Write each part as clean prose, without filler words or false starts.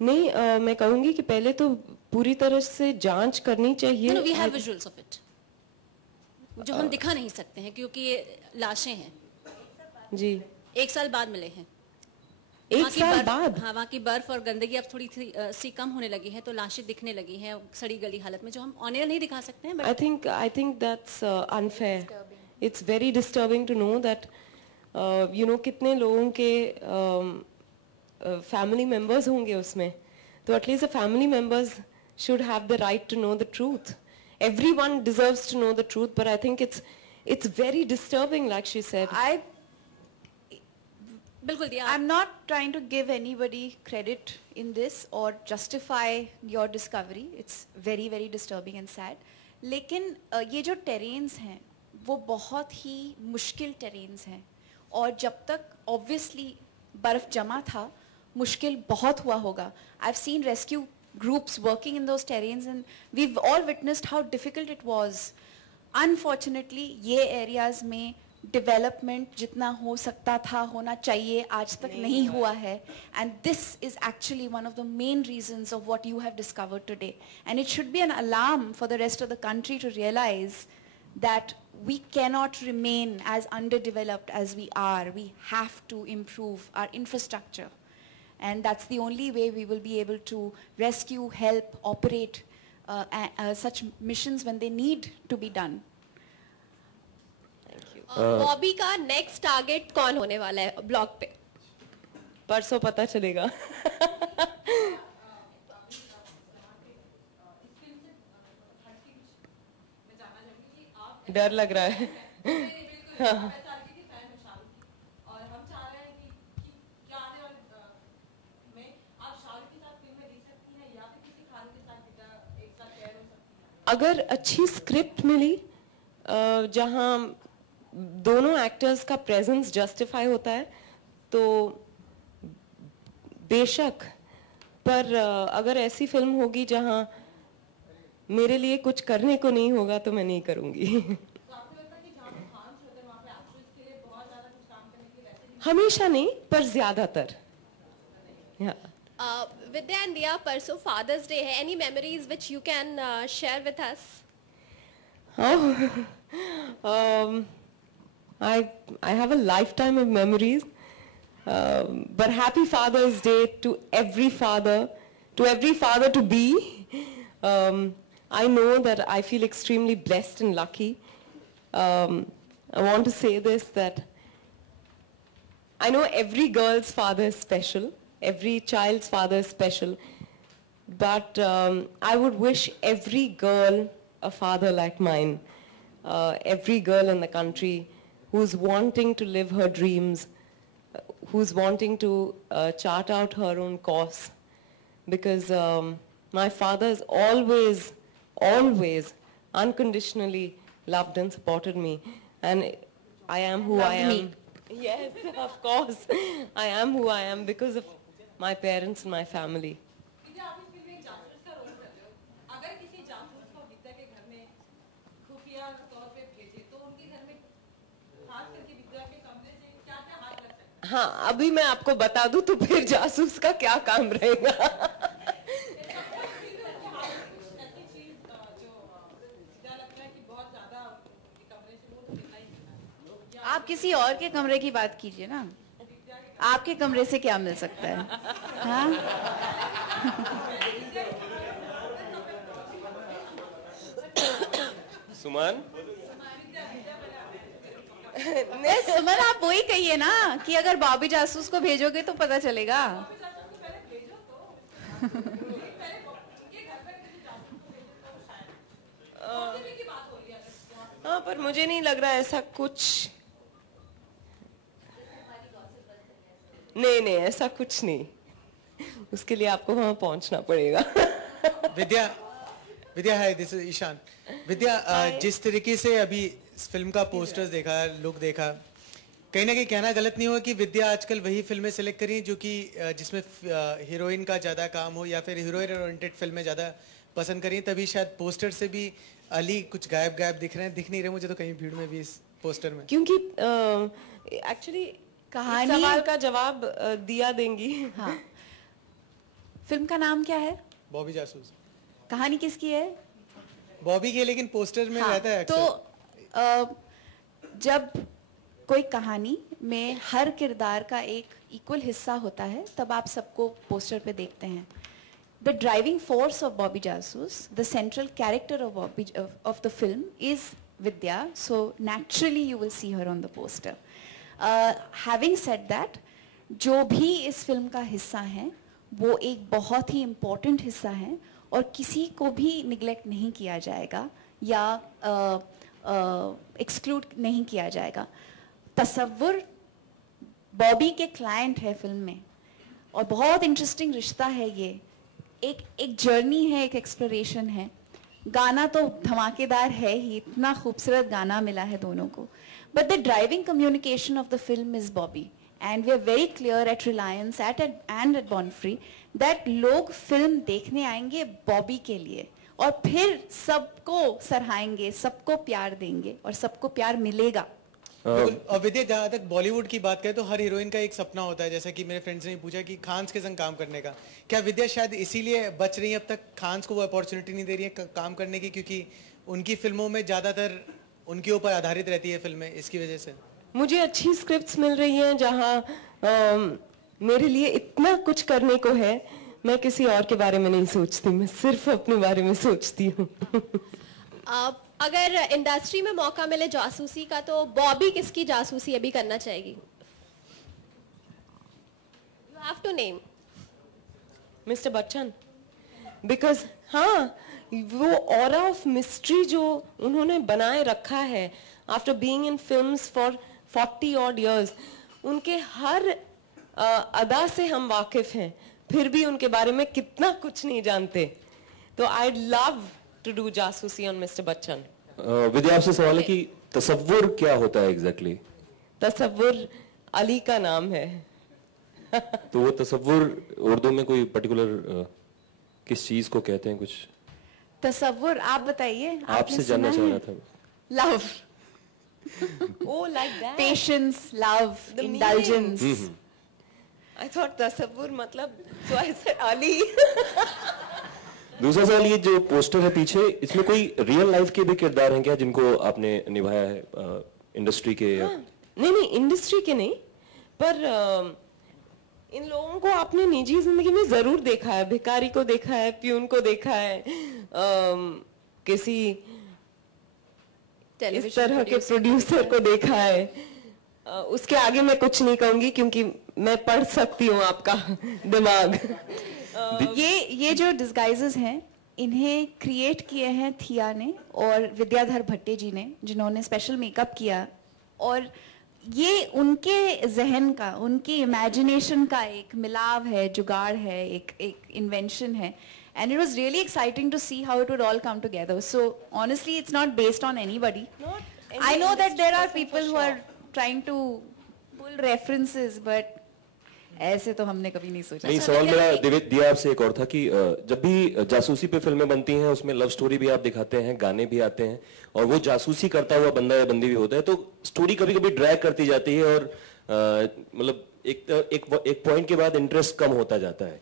नहीं, मैं कहूँगी कि पहले तो पूरी तरह से जांच करनी चाहिए। We have visuals of it जो हम दिखा नहीं सकते हैं क्योंकि ये लाशें हैं। जी, 1 साल बाद मिले हैं। 1 साल बाद? हाँ, वहाँ की बर्फ और गंदगी अब थोड़ी सी कम होने लगी है तो लाशें दिखने लगी हैं सड़ी गली हालत में, जो हम ऑन एयर नहीं दिखा सकते हैं। I think that's unfair. It's very disturbing to know that कितने लोगों के family members होंगे उसमें, तो at least the family members should have the right to know the truth. Everyone deserves to know the truth, but I think it's very disturbing, like she said. बिल्कुल दिया। I'm not trying to give anybody credit in this or justify your discovery. It's very very disturbing and sad. लेकिन ये जो terrains हैं वो बहुत ही मुश्किल terrains हैं और जब तक obviously बर्फ जमा था मुश्किल बहुत हुआ होगा. I've seen rescue groups working in those terrains and we've all witnessed how difficult it was. Unfortunately ये areas में डेवलपमेंट जितना हो सकता था होना चाहिए आज तक नहीं हुआ है, and this is actually one of the main reasons of what you have discovered today, and it should be an alarm for the rest of the country to realize that we cannot remain as underdeveloped as we are. We have to improve our infrastructure, and that's the only way we will be able to rescue, help, operate such missions when they need to be done. Bobby का next target कौन होने वाला है blog पे? परसों पता चलेगा। डर लग रहा है। हाँ। अगर अच्छी स्क्रिप्ट मिली जहाँ दोनों एक्टर्स का प्रेजेंस जस्टिफाई होता है तो बेशक, पर अगर ऐसी फिल्म होगी जहां मेरे लिए कुछ करने को नहीं होगा तो मैं नहीं करूंगी। हमेशा नहीं पर ज्यादातर। विद्या एंड दिया, परसों फादर्स डे है, any memories which you can share with us? I have a lifetime of memories, but happy Father's Day to every father to be. I know that I feel extremely blessed and lucky. I want to say this, that I know every girl's father is special, every child's father is special, but I would wish every girl a father like mine, every girl in the country who's wanting to live her dreams, who's wanting to chart out her own course. Because my father has always unconditionally loved and supported me. And I am who I am. Yes, of course. I am who I am because of my parents and my family. हाँ, अभी मैं आपको बता दूं तो फिर जासूस का क्या काम रहेगा। आप किसी और के कमरे की बात कीजिए ना, आपके कमरे से क्या मिल सकता है? हाँ? सुमन, सुमन आप वही कहिए ना कि अगर बॉबी जासूस को भेजोगे तो पता चलेगा। हाँ, पर मुझे नहीं लग रहा ऐसा कुछ। नहीं, ऐसा कुछ नहीं। उसके लिए आपको वहां पहुंचना पड़ेगा। विद्या हाय, दिस इज ईशान। विद्या, जिस तरीके से अभी फिल्म का पोस्टर्स देखा, लुक देखा, कहीं ना कहीं कहना गलत नहीं होगा कि विद्या आजकल वही फिल्में सेलेक्ट करी जो कि जिसमें हीरोइन का ज़्यादा काम हो या फिर हीरोइन ओरिएंटेड फिल्में ज़्यादा पसंद करी, तभी शायद पोस्टर से भी अली कुछ गायब दिख रहे हैं, दिख नहीं रहे मुझे तो कहीं भीड़ में भी इस पोस्टर में। क्योंकि एक्चुअली कहानी सवाल का जवाब दिया देंगी। हाँ, फिल्म का नाम क्या है? बॉबी जासूस। कहानी किसकी है? बॉबी की, लेकिन पोस्टर में रहता है तो अक्सर। जब कोई कहानी में हर किरदार का एक इक्वल हिस्सा होता है तब आप सबको पोस्टर पे देखते हैं. The driving force of Bobby Jasus, the central character of the film is Vidya, so naturally you will see her on the poster. Having said that, जो भी इस फिल्म का हिस्सा है वो एक बहुत ही इम्पोर्टेंट हिस्सा है और किसी को भी निगलेक्ट नहीं किया जाएगा या एक्सक्लूड नहीं किया जाएगा. तसव्वुर बॉबी के क्लाइंट है फिल्म में और बहुत इंटरेस्टिंग रिश्ता है ये. एक जर्नी है, एक एक्सप्लोरेशन है. गाना तो धमाकेदार है ही, इतना खूबसूरत गाना मिला है दोनों को. But the driving communication of the film is Bobby and we are very clear at Reliance and at Bornfree that लोग फिल्म देखने आएंगे बॉबी के लिए और फिर सबको सराहेंगे, सबको प्यार देंगे और सबको प्यार मिलेगा. और विद्या, जहाँ तक बॉलीवुड की बात करें तो हर हीरोइन का एक सपना होता है, जैसा कि मेरे फ्रेंड्स ने पूछा कि खान्स के संग काम करने का. क्या विद्या शायद इसीलिए बच रही है अब तक, खान्स को वो अपॉर्चुनिटी नहीं दे रही है काम करने की, क्योंकि उनकी फिल्मों में ज़्यादातर उनके ऊपर आधारित रहती है फिल्में, इसकी वजह से? मुझे अच्छी स्क्रिप्ट्स मिल रही हैं जहाँ मेरे लिए इतना कुछ करने को है, मैं किसी और के बारे में नहीं सोचती, मैं सिर्फ अपने बारे में सोचती हूँ. अगर इंडस्ट्री में मौका मिले जासूसी का तो बॉबी किसकी जासूसी अभी करना चाहेगी? You have to name. Mister Bachchan, because हाँ, वो ऑरा ऑफ मिस्ट्री जो उन्होंने बनाए रखा है after being in films for 40 odd years, उनके हर अदा से हम वाकिफ हैं, फिर भी उनके बारे में कितना कुछ नहीं जानते. तो आई लव टू डू जासूसी ऑन मिस्टर बच्चन. विद्या, आपसे सवाल है कि तसव्वुर क्या होता है एग्जैक्टली? तसव्वुर अली का नाम है. तो वो तसव्वुर उर्दू में कोई पर्टिकुलर किस चीज को कहते हैं? कुछ तसव्वुर आप बताइए. आपसे जानना चाह रहा था. Love. Oh, like that. Patience, love, The indulgence. I thought तसव्वुर मतलब, so I said Ali. दूसरा सवाल, ये जो पोस्टर है पीछे, इसमें कोई रियल लाइफ के भी किरदार हैं क्या जिनको आपने निभाया है इंडस्ट्री के? नहीं, इंडस्ट्री के नहीं, पर इन लोगों को आपने निजी जिंदगी में जरूर देखा है. भिखारी को देखा है, प्यून को देखा है, किसी इस तरह के प्रोड्यूसर को देखा है. उसके आगे मैं कुछ नहीं कहूंगी क्योंकि मैं पढ़ सकती हूँ आपका दिमाग. ये जो डिस्गाइजेस हैं इन्हें क्रिएट किए हैं थिया ने और विद्याधर भट्टे जी ने, जिन्होंने स्पेशल मेकअप किया. और ये उनके जहन का, उनकी इमेजिनेशन का एक मिलाव है, जुगाड़ है, एक इन्वेंशन है. And it was really exciting to see how it would all come together. So honestly, it's not based on anybody. I know that there are people who are trying to pull references, but ऐसे तो हमने कभी नहीं सोचा. नहीं, सवाल मेरा दिया आपसे एक और था कि जब भी जासूसी पे फिल्में बनती हैं उसमें लव स्टोरी भी आप दिखाते हैं, गाने भी आते हैं, और वो जासूसी करता हुआ बंदा या बंदी भी होता है, तो स्टोरी कभी कभी ड्रैग करती जाती है और मतलब एक पॉइंट के बाद इंटरेस्ट कम होता जाता है.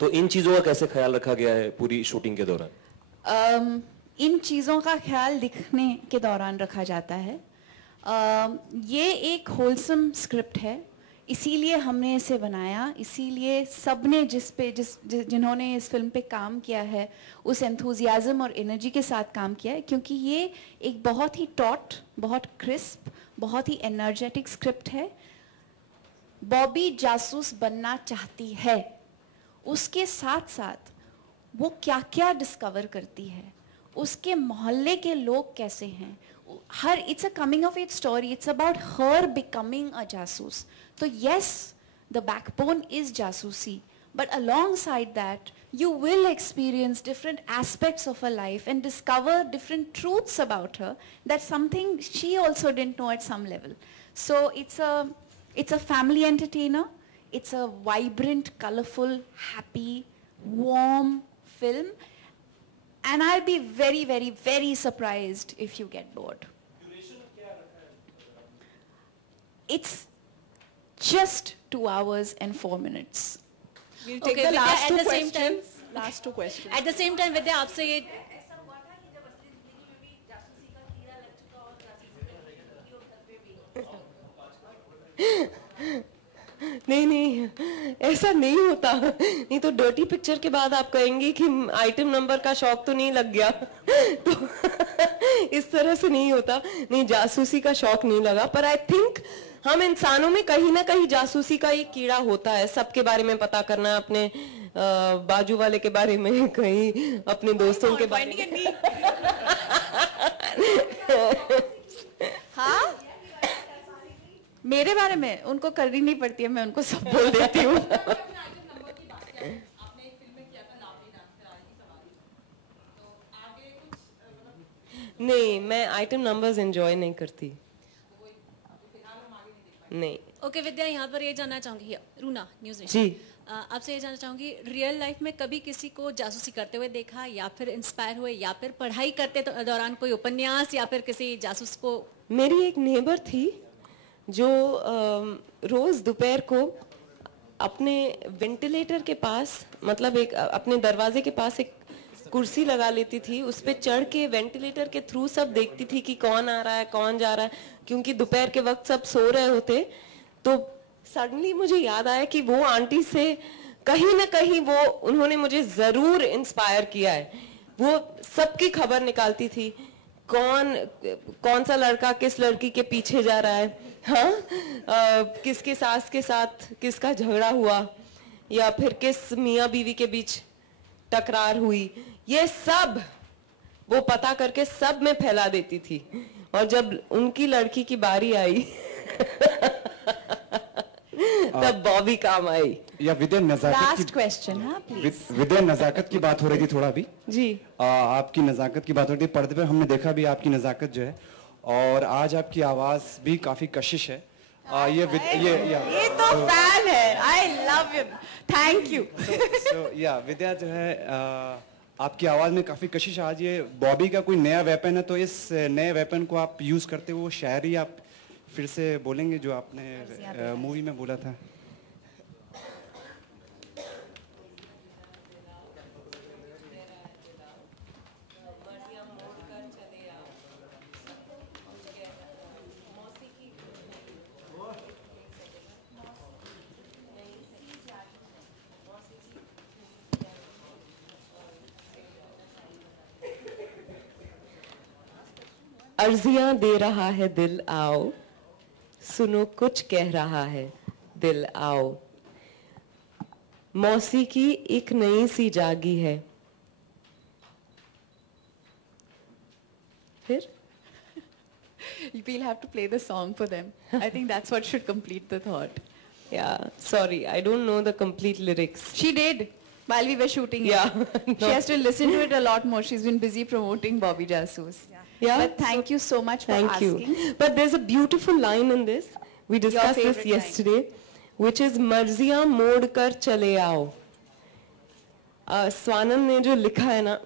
तो इन चीजों का कैसे ख्याल रखा गया है पूरी शूटिंग के दौरान? इन चीज़ों का ख्याल दिखने के दौरान रखा जाता है. ये एक होलसम स्क्रिप्ट है, इसीलिए हमने इसे बनाया, इसीलिए सबने जिन्होंने इस फिल्म पे काम किया है उस एंथुजियाज्म और एनर्जी के साथ काम किया है, क्योंकि ये एक बहुत ही टॉट, बहुत क्रिस्प, बहुत ही एनर्जेटिक स्क्रिप्ट है. बॉबी जासूस बनना चाहती है, उसके साथ साथ वो क्या क्या डिस्कवर करती है, उसके मोहल्ले के लोग कैसे हैं, हर it's a coming of age story. It's about her becoming a जासूस. तो यस, द बैकबोन इज जासूसी, but alongside that you will experience different aspects of her life and discover different truths about her, that something she also didn't know at some level. So it's a family entertainer. It's a vibrant, colorful, happy, warm film, and I'll be very, very, very surprised if you get bored. It's just 2 hours and 4 minutes. We'll take Okay, the Vidya, last at two the same time- questions. Last two questions. At the same time Vidya आपसे ये नहीं नहीं, ऐसा नहीं होता। नहीं तो dirty picture के बाद आप कहेंगे कि आइटम नंबर का शौक तो नहीं लग गया। तो इस तरह से नहीं होता। नहीं, जासूसी का शौक नहीं लगा, पर आई थिंक हम इंसानों में कहीं ना कहीं जासूसी का एक कीड़ा होता है। सबके बारे में पता करना, अपने बाजू वाले के बारे में, कहीं अपने दोस्तों के बारे में। हाँ, मेरे बारे में उनको करनी नहीं पड़ती है, मैं उनको सब बोल देती हूँ। नहीं, मैं आइटम नंबर्स एंजॉय नहीं करती। नहीं। ओके विद्या, यहाँ पर ये जानना चाहूंगी, रूना न्यूज़ जी। आपसे ये जानना चाहूंगी, रियल लाइफ में कभी किसी को जासूसी करते हुए देखा, या फिर इंस्पायर हुए, या फिर पढ़ाई करते दौरान कोई उपन्यास या फिर किसी जासूस को? मेरी एक नेबर थी जो रोज दोपहर को अपने वेंटिलेटर के पास, मतलब एक अपने दरवाजे के पास एक कुर्सी लगा लेती थी, उस पे चढ़ के वेंटिलेटर के थ्रू सब देखती थी कि कौन आ रहा है, कौन जा रहा है, क्योंकि दोपहर के वक्त सब सो रहे होते। तो सडनली मुझे याद आया कि वो आंटी से कहीं ना कहीं वो उन्होंने मुझे जरूर इंस्पायर किया है। वो सबकी खबर निकालती थी, कौन सा लड़का किस लड़की के पीछे जा रहा है, हाँ, किसके सास के साथ किसका झगड़ा हुआ, या फिर किस मियाँ बीवी के बीच टकरार हुई, ये सब वो पता करके सब में फैला देती थी। और जब उनकी लड़की की बारी आई तब बॉबी काम आई। या विद्या नजाकत लास्ट क्वेश्चन, हाँ प्लीज। विद्या नजाकत की बात हो रही थी थोड़ा भी जी। आपकी नजाकत की बात हो रही थी, पर्दे पर हमने देखा भी आपकी नजाकत जो है, और आज आपकी आवाज भी काफी कशिश है। ये तो फैन है, I love him, thank you. या विद्या जो है आपकी आवाज में काफी कशिश। आज ये बॉबी का कोई नया वेपन है, तो इस नए वेपन को आप यूज करते हो, शायरी आप फिर से बोलेंगे जो आपने मूवी में बोला था? अर्जियां दे रहा है दिल, आओ सुनो कुछ कह रहा है दिल, आओ। मौसी की एक नई सी जागी है। फिर We'll have to play the song for them. I think that's what should complete the thought. Yeah, sorry, I don't know the complete lyrics. She did while we were shooting it. Yeah, no. She has to listen to it a lot more. She's been busy promoting Bobby Jasoos. Yeah. But thank you so much for Thank asking. you. But there's a beautiful line in this. We discussed this favorite line. yesterday, which is मर्जियां मोड़ कर चले आओ। स्वानंद ने जो लिखा है ना,